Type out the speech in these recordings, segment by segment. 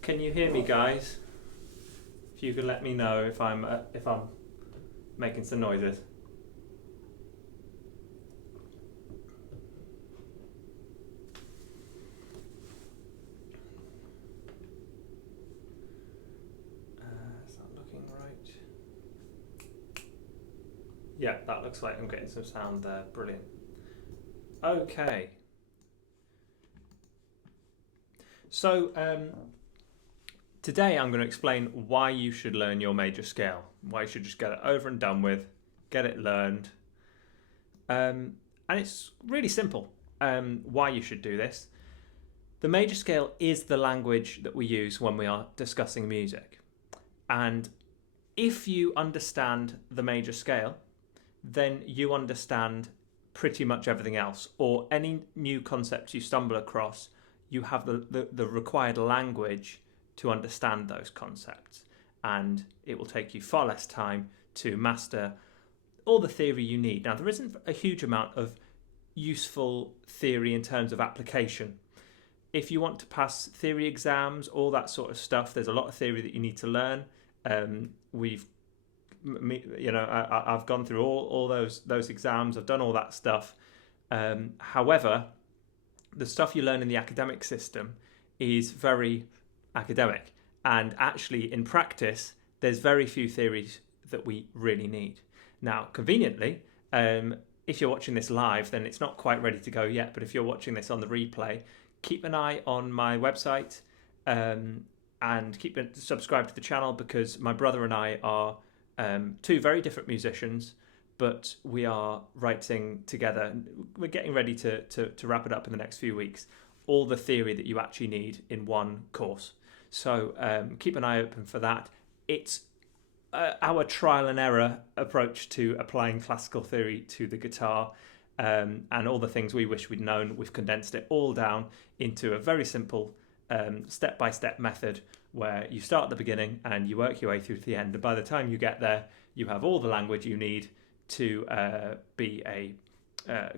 Can you hear me, guys? If you could let me know if I'm making some noises. Is that looking right? Yeah, that looks like I'm getting some sound there. Brilliant. Okay. So today I'm going to explain why you should learn your major scale, why you should just get it over and done with, get it learned. And it's really simple why you should do this. The major scale is the language that we use when we are discussing music. And if you understand the major scale, then you understand pretty much everything else, or any new concepts you stumble across, you have the required language to understand those concepts, and it will take you far less time to master all the theory you need. Now, there isn't a huge amount of useful theory in terms of application. If you want to pass theory exams, all that sort of stuff, there's a lot of theory that you need to learn. I've gone through all those exams. I've done all that stuff. However, the stuff you learn in the academic system is very academic, and actually in practice there's very few theories that we really need. Now, conveniently, if you're watching this live, then it's not quite ready to go yet, but if you're watching this on the replay, keep an eye on my website and subscribe to the channel, because my brother and I are two very different musicians, but we are writing together. We're getting ready to wrap it up in the next few weeks, all the theory that you actually need in one course. So keep an eye open for that. It's our trial and error approach to applying classical theory to the guitar, and all the things we wish we'd known. We've condensed it all down into a very simple step-by-step method where you start at the beginning and you work your way through to the end. And by the time you get there, you have all the language you need to be a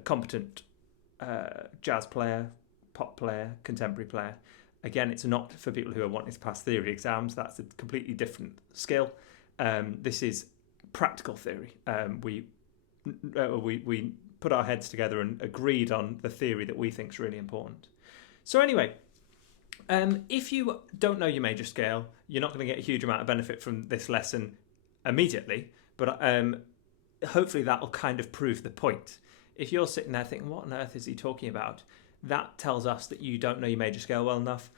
competent jazz player, pop player, contemporary player. Again, it's not for people who are wanting to pass theory exams. That's a completely different skill. This is practical theory. We put our heads together and agreed on the theory that we think is really important. So anyway, if you don't know your major scale, you're not going to get a huge amount of benefit from this lesson immediately, but hopefully that will kind of prove the point. If you're sitting there thinking, what on earth is he talking about? That tells us that you don't know your major scale well enough.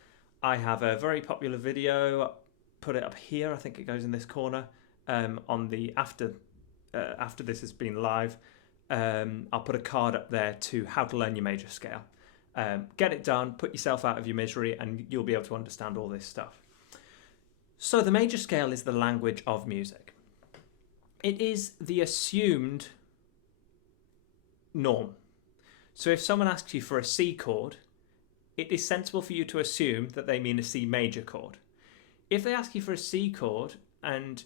I have a very popular video, put it up here, I think it goes in this corner, on the after this has been live. I'll put a card up there to how to learn your major scale. Get it done, put yourself out of your misery, and you'll be able to understand all this stuff. So the major scale is the language of music. It is the assumed norm. So if someone asks you for a C chord, it is sensible for you to assume that they mean a C major chord. If they ask you for a C chord and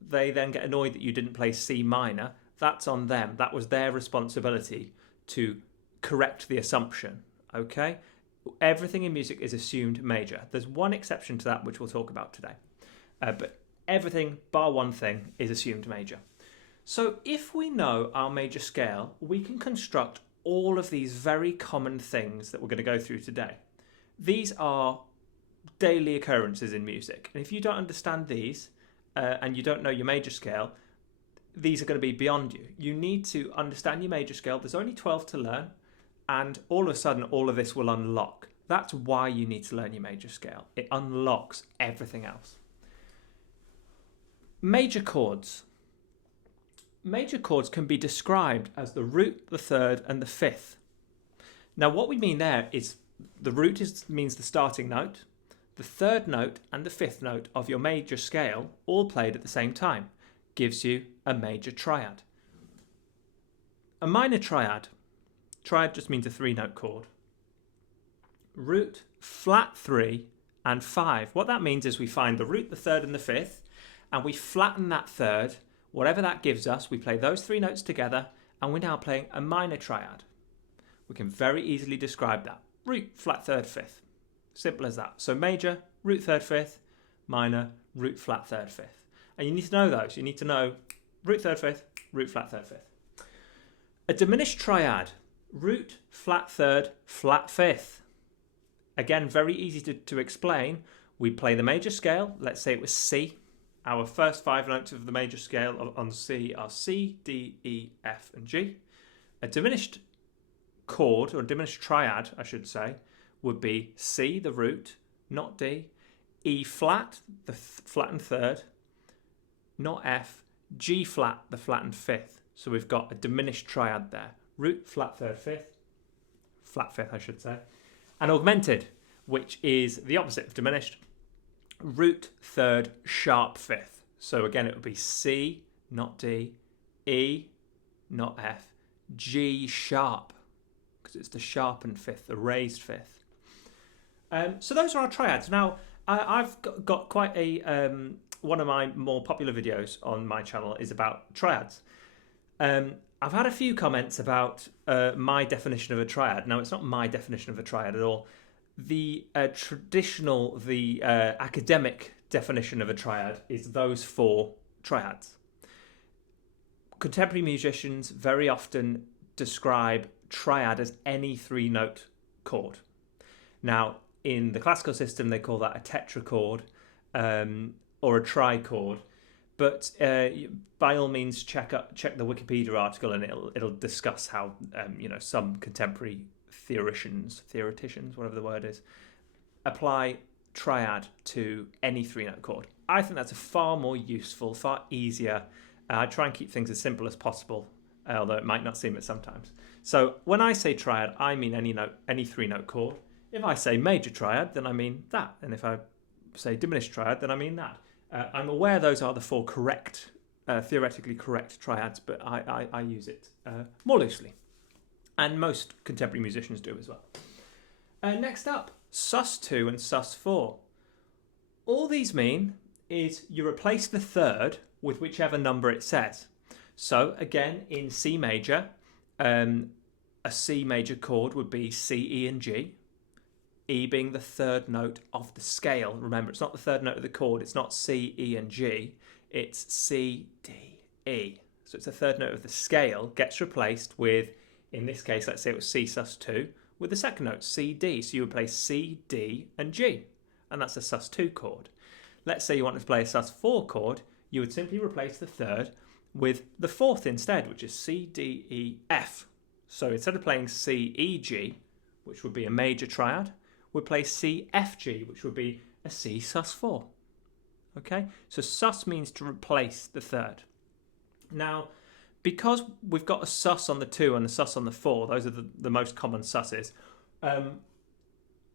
they then get annoyed that you didn't play C minor, that's on them. That was their responsibility to correct the assumption. Okay? Everything in music is assumed major. There's one exception to that, which we'll talk about today. But everything, bar one thing, is assumed major. So if we know our major scale, we can construct all of these very common things that we're going to go through today. These are daily occurrences in music. And if you don't understand these, and you don't know your major scale, these are going to be beyond you. You need to understand your major scale. There's only 12 to learn, and all of a sudden, all of this will unlock. That's why you need to learn your major scale. It unlocks everything else. Major chords. Major chords can be described as the root, the third, and the fifth. Now, what we mean there is the root means the starting note, the third note, and the fifth note of your major scale, all played at the same time, gives you a major triad. A minor triad just means a 3-note chord. Root, flat 3, and 5. What that means is we find the root, the third, and the fifth, and we flatten that third. Whatever that gives us, we play those 3 notes together, and we're now playing a minor triad. We can very easily describe that. Root, flat, third, fifth. Simple as that. So major, root third fifth, minor, root flat third fifth. And you need to know those. You need to know root third fifth, root flat third fifth. A diminished triad, root flat third, flat fifth. Again, very easy to explain. We play the major scale. Let's say it was C. Our first 5 notes of the major scale on C are C, D, E, F, and G. A diminished chord, or diminished triad, I should say, would be C, the root, not D, E flat, the flattened third, not F, G flat, the flattened fifth. So we've got a diminished triad there. Root, flat third, flat fifth, I should say. And augmented, which is the opposite of diminished. Root, third, sharp fifth. So again, it would be C, not D, E, not F, G sharp, because it's the sharpened fifth, the raised fifth. So those are our triads. Now, I've got quite a... one of my more popular videos on my channel is about triads. I've had a few comments about my definition of a triad. Now, it's not my definition of a triad at all. The traditional, academic definition of a triad is those 4 triads. Contemporary musicians very often describe triad as any 3-note chord. Now, in the classical system, they call that a tetrachord or a trichord. But by all means, check the Wikipedia article, and it'll discuss how some contemporary theoreticians, whatever the word is, apply triad to any 3-note chord. I think that's a far more useful, far easier. I try and keep things as simple as possible, although it might not seem it sometimes. So when I say triad, I mean any 3-note chord. If I say major triad, then I mean that, and if I say diminished triad, then I mean that. I'm aware those are the 4 correct, theoretically correct triads, but I use it more loosely. And most contemporary musicians do as well. Next up, sus2 and sus4. All these mean is you replace the third with whichever number it says. So again, in C major, a C major chord would be C, E, and G. E being the third note of the scale. Remember, it's not the third note of the chord. It's not C, E, and G. It's C, D, E. So it's the third note of the scale gets replaced with, in this case, let's say it was C sus2, with the second note, C, D. So you would play C, D, and G. And that's a sus2 chord. Let's say you want to play a sus4 chord. You would simply replace the third with the fourth instead, which is C, D, E, F. So instead of playing C, E, G, which would be a major triad, we'd play C, F, G, which would be a C sus4. Okay, so sus means to replace the third. Now, because we've got a sus on the 2 and a sus on the 4, those are the most common susses,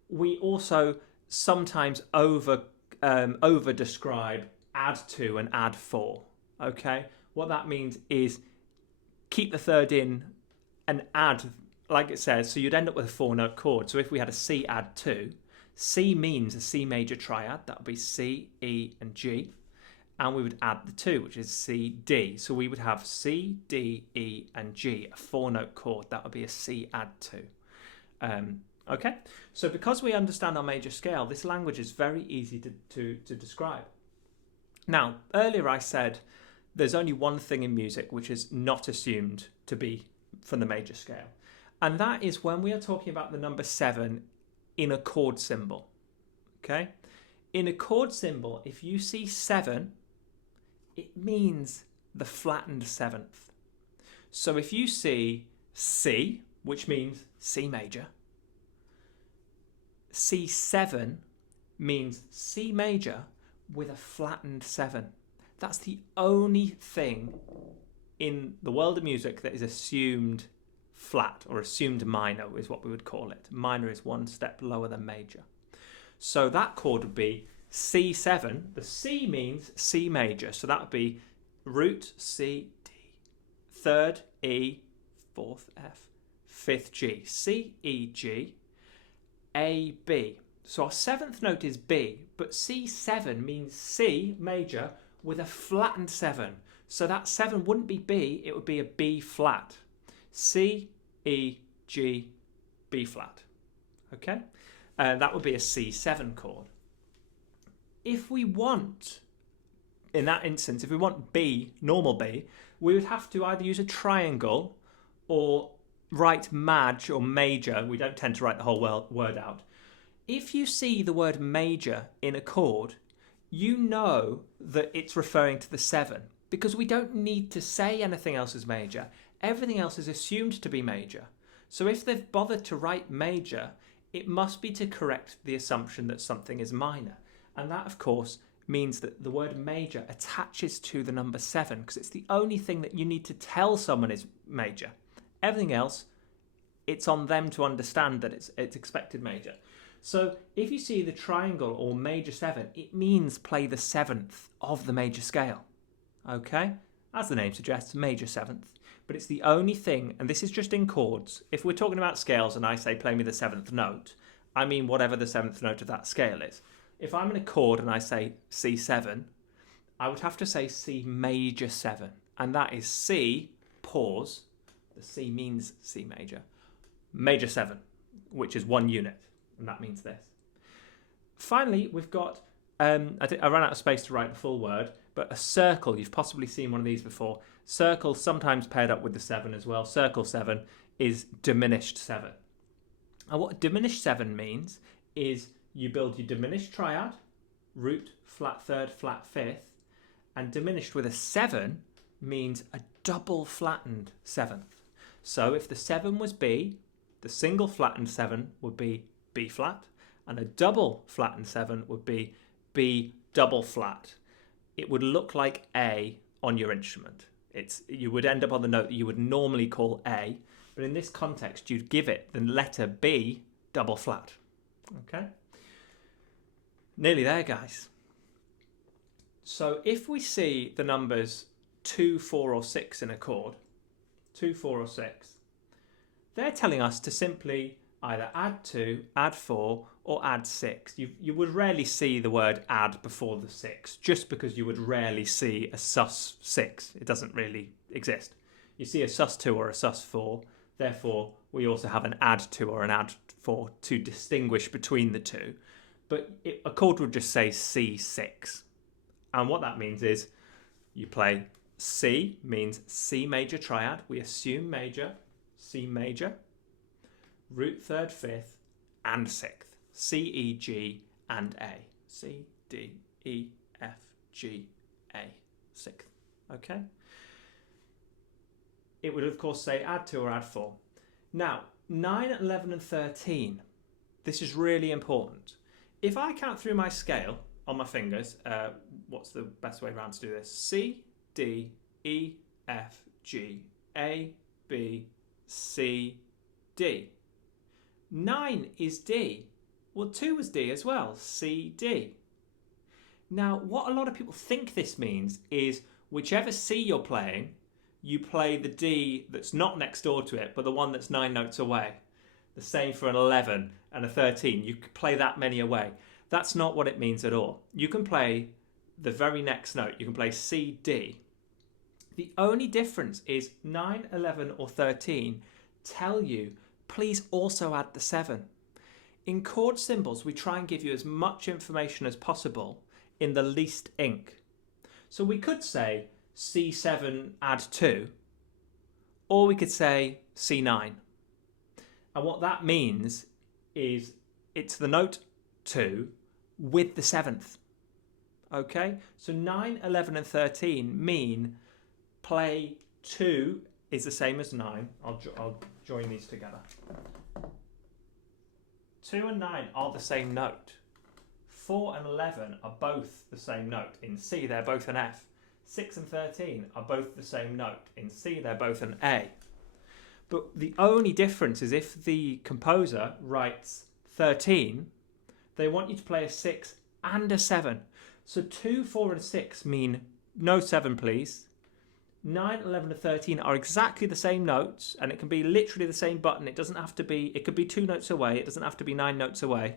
we also sometimes over describe add 2 and add 4. Okay, what that means is keep the third in and add, like it says, so you'd end up with a 4-note chord. So if we had a C add 2, C means a C major triad. That would be C, E, and G. And we would add the 2, which is C, D. So we would have C, D, E, and G, a 4-note chord. That would be a C add 2. Okay, so because we understand our major scale, this language is very easy to describe. Now, earlier I said there's only one thing in music which is not assumed to be from the major scale. And that is when we are talking about the number 7 in a chord symbol. Okay? In a chord symbol, if you see 7, it means the flattened 7th. So if you see C, which means C major, C7 means C major with a flattened 7. That's the only thing in the world of music that is assumed flat, or assumed minor is what we would call it. Minor is one step lower than major. So that chord would be C7. The C means C major, so that would be root C, D, third E, fourth F, fifth G, C, E, G, A, B. So our 7th note is B, but C7 means C major with a flattened 7. So that 7 wouldn't be B, it would be a B flat. C, E, G, B flat. Okay? That would be a C7 chord. If we want, in that instance, if we want B, normal B, we would have to either use a triangle or write major or major. We don't tend to write the whole word out. If you see the word major in a chord, you know that it's referring to the 7 because we don't need to say anything else is major. Everything else is assumed to be major. So if they've bothered to write major, it must be to correct the assumption that something is minor. And that, of course, means that the word major attaches to the number 7 because it's the only thing that you need to tell someone is major. Everything else, it's on them to understand that it's expected major. So if you see the triangle or major 7, it means play the 7th of the major scale. Okay? As the name suggests, major 7th. But it's the only thing, and this is just in chords. If we're talking about scales and I say play me the 7th note, I mean whatever the 7th note of that scale is. If I'm in a chord and I say C7, I would have to say C major 7. And that is C, pause, the C means C major 7, which is 1 unit. And that means this. Finally, we've got, I ran out of space to write the full word, but a circle. You've possibly seen one of these before. Circle, sometimes paired up with the 7 as well. Circle 7 is diminished 7. And what diminished 7 means is you build your diminished triad, root, flat third, flat fifth, and diminished with a 7 means a double flattened 7th. So if the 7 was B, the single flattened 7 would be B flat, and a double flattened 7 would be B double flat. It would look like A on your instrument. You would end up on the note that you would normally call A, but in this context you'd give it the letter B double flat. Okay? Nearly there, guys. So if we see the numbers 2, 4 or 6 in a chord, 2, 4 or 6, they're telling us to simply either add 2, add 4 or add 6. You would rarely see the word add before the 6 just because you would rarely see a sus 6. It doesn't really exist. You see a sus 2 or a sus 4. Therefore, we also have an add 2 or an add 4 to distinguish between the two. But a chord would just say C6. And what that means is you play C means C major triad. We assume major, C major, root third, fifth, and 6th. C, E, G, and A. C, D, E, F, G, A. 6th. Okay? It would, of course, say add 2 or add 4. Now, 9, 11, and 13. This is really important. If I count through my scale on my fingers, what's the best way around to do this? C, D, E, F, G, A, B, C, D. 9 is D. Well, 2 was D as well. C, D. Now, what a lot of people think this means is whichever C you're playing, you play the D that's not next door to it, but the one that's 9 notes away. The same for an 11 and a 13. You could play that many away. That's not what it means at all. You can play the very next note. You can play C, D. The only difference is 9, 11 or 13 tell you, please also add the 7. In chord symbols, we try and give you as much information as possible in the least ink. So we could say C7 add 2, or we could say C9. And what that means is it's the note 2 with the 7th. Okay? So 9, 11 and 13 mean play 2 is the same as 9. I'll join these together. 2 and 9 are the same note. 4 and 11 are both the same note. In C, they're both an F. 6 and 13 are both the same note. In C, they're both an A. But the only difference is if the composer writes 13, they want you to play a 6 and a 7. So 2, 4 and 6 mean no 7 please. 9, 11 and 13 are exactly the same notes, and it can be literally the same button. It doesn't have to be, it could be 2 notes away. It doesn't have to be 9 notes away.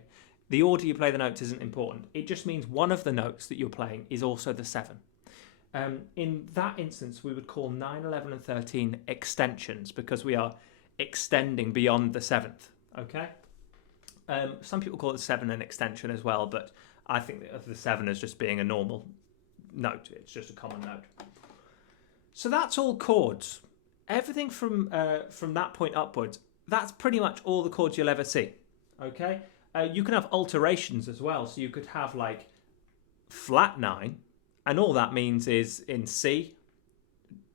The order you play the notes isn't important. It just means one of the notes that you're playing is also the 7. In that instance, we would call 9, 11 and 13 extensions because we are extending beyond the 7th. Okay? Some people call the 7 an extension as well, but I think of the 7 as just being a normal note. It's just a common note. So that's all chords. Everything from that point upwards, that's pretty much all the chords you'll ever see. Okay? You can have alterations as well. So you could have like flat 9, and all that means is in C,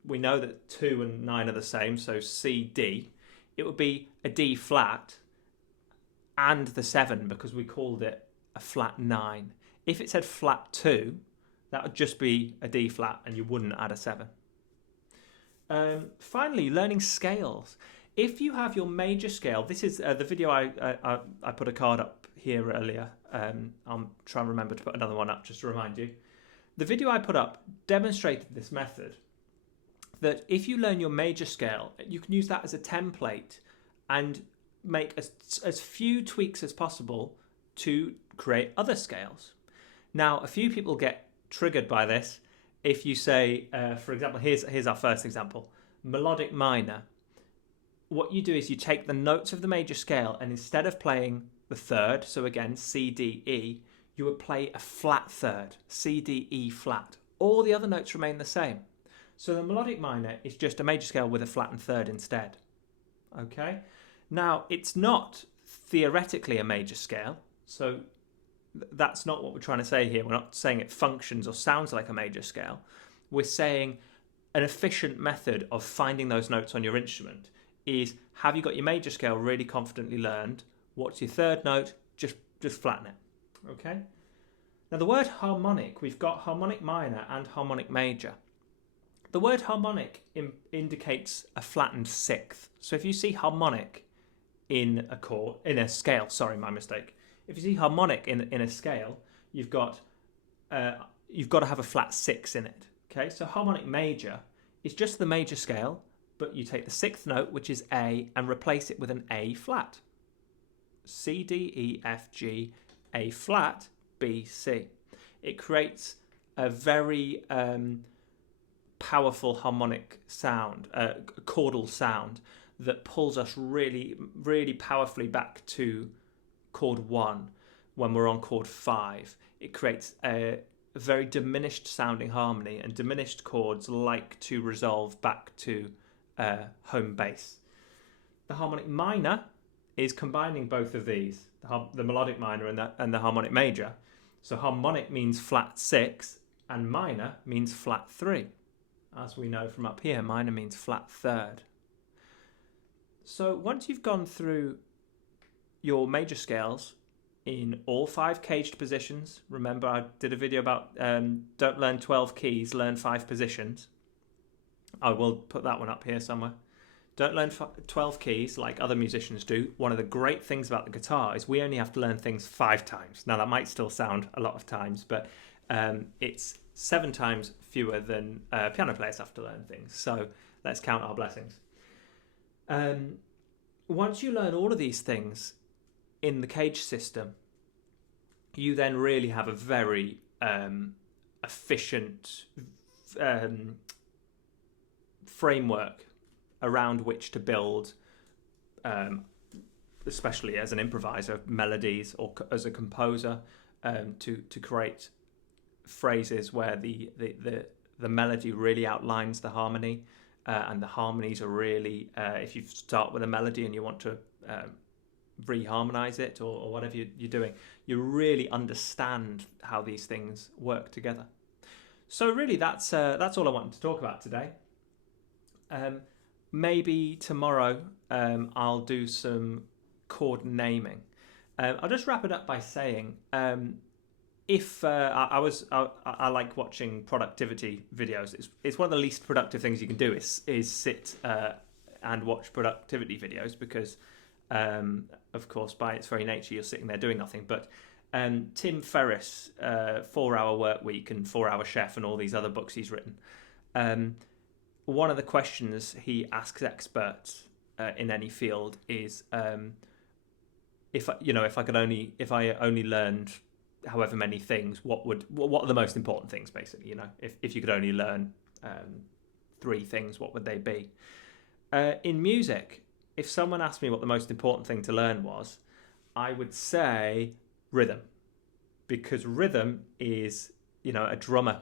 we know that 2 and 9 are the same, so C, D. It would be a D flat and the 7 because we called it a flat 9. If it said flat 2, that would just be a D flat and you wouldn't add a 7. Finally, learning scales. If you have your major scale, this is the video I put a card up here earlier. I'll try and remember to put another one up just to remind you. The video I put up demonstrated this method, that if you learn your major scale, you can use that as a template and make as few tweaks as possible to create other scales. Now, a few people get triggered by this. If you say, for example, here's our first example, melodic minor. What you do is you take the notes of the major scale, and instead of playing the third, so again, C, D, E, you would play a flat third, C, D, E flat. All the other notes remain the same. So the melodic minor is just a major scale with a flattened third instead. Okay? Now, it's not theoretically a major scale, so that's not what we're trying to say here. We're not saying it functions or sounds like a major scale. We're saying an efficient method of finding those notes on your instrument is, have you got your major scale really confidently learned? What's your third note? Just flatten it. Okay? Now, the word harmonic, we've got harmonic minor and harmonic major. The word harmonic indicates a flattened sixth. So if you see harmonic in a scale, sorry, my mistake. If you see harmonic in a scale, you've got to have a flat 6 in it. Okay, so harmonic major is just the major scale, but you take the 6th note, which is A, and replace it with an A flat. C, D, E, F, G, A flat, B, C. It creates a very powerful harmonic sound, chordal sound that pulls us really, really powerfully back to chord 1 when we're on chord 5. It creates a very diminished sounding harmony, and diminished chords like to resolve back to home base. The harmonic minor is combining both of these, the melodic minor and the harmonic major. So harmonic means flat 6 and minor means flat 3. As we know from up here, minor means flat third. So once you've gone through your major scales in all 5 caged positions, remember I did a video about don't learn 12 keys, learn 5 positions. I will put that one up here somewhere. Don't learn 12 keys like other musicians do. One of the great things about the guitar is we only have to learn things 5 times. Now that might still sound a lot of times, but it's 7 times fewer than piano players have to learn things. So let's count our blessings. Once you learn all of these things in the cage system, you then really have a very efficient framework around which to build, especially as an improviser, melodies, or as a composer, to create phrases where the melody really outlines the harmony, and the harmonies are really, if you start with a melody and you want to reharmonize it or whatever you're doing, you really understand how these things work together. So really that's all I wanted to talk about today. Maybe tomorrow I'll do some chord naming. I'll just wrap it up by saying, if I like watching productivity videos. It's one of the least productive things you can do is sit and watch productivity videos because, of course, by its very nature, you're sitting there doing nothing. But Tim Ferriss, 4-Hour Work Week and 4-Hour Chef and all these other books he's written, one of the questions he asks experts in any field is, if I only learned however many things, what are the most important things, basically? If you could only learn 3 things, what would they be? In music, if someone asked me what the most important thing to learn was, I would say rhythm, because rhythm is, a drummer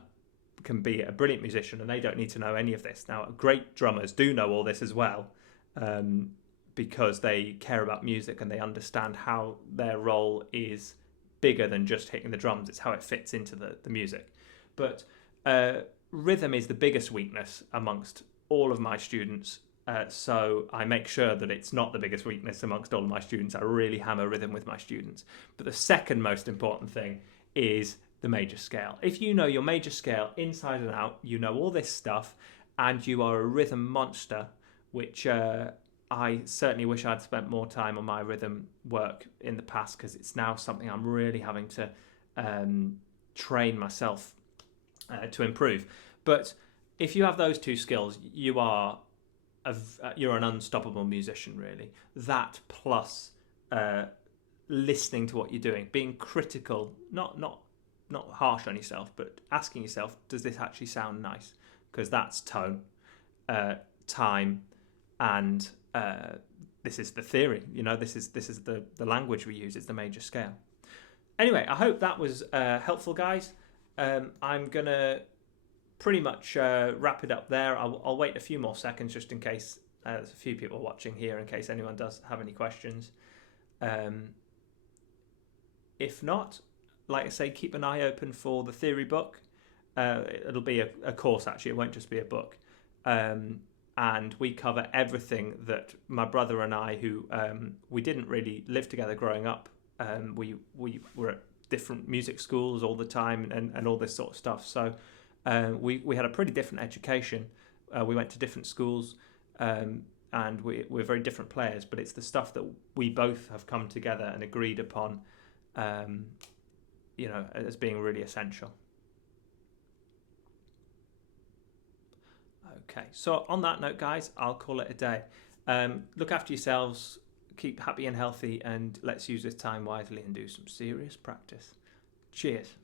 can be a brilliant musician and they don't need to know any of this. Now, great drummers do know all this as well, um, because they care about music and they understand how their role is bigger than just hitting the drums. It's how it fits into the music. But rhythm is the biggest weakness amongst all of my students. So I make sure that it's not the biggest weakness amongst all of my students. I really hammer rhythm with my students. But the second most important thing is the major scale. If you know your major scale inside and out, you know all this stuff, and you are a rhythm monster, which I certainly wish I'd spent more time on my rhythm work in the past, because it's now something I'm really having to train myself to improve. But if you have those two skills, you're an unstoppable musician, really. That plus listening to what you're doing, being critical, not harsh on yourself, but asking yourself, does this actually sound nice? Because that's tone, time, and this is the theory. This is the language we use. It's the major scale. Anyway, I hope that was helpful, guys. I'm gonna pretty much wrap it up there. I'll wait a few more seconds just in case there's a few people watching here, in case anyone does have any questions. If not, like I say, keep an eye open for the theory book. It'll be a course, actually. It won't just be a book. And we cover everything that my brother and I, who we didn't really live together growing up. We were at different music schools all the time and all this sort of stuff. So we had a pretty different education. We went to different schools, and we're very different players. But it's the stuff that we both have come together and agreed upon, as being really essential. Okay, so on that note, guys, I'll call it a day. Look after yourselves, keep happy and healthy, and let's use this time wisely and do some serious practice. Cheers.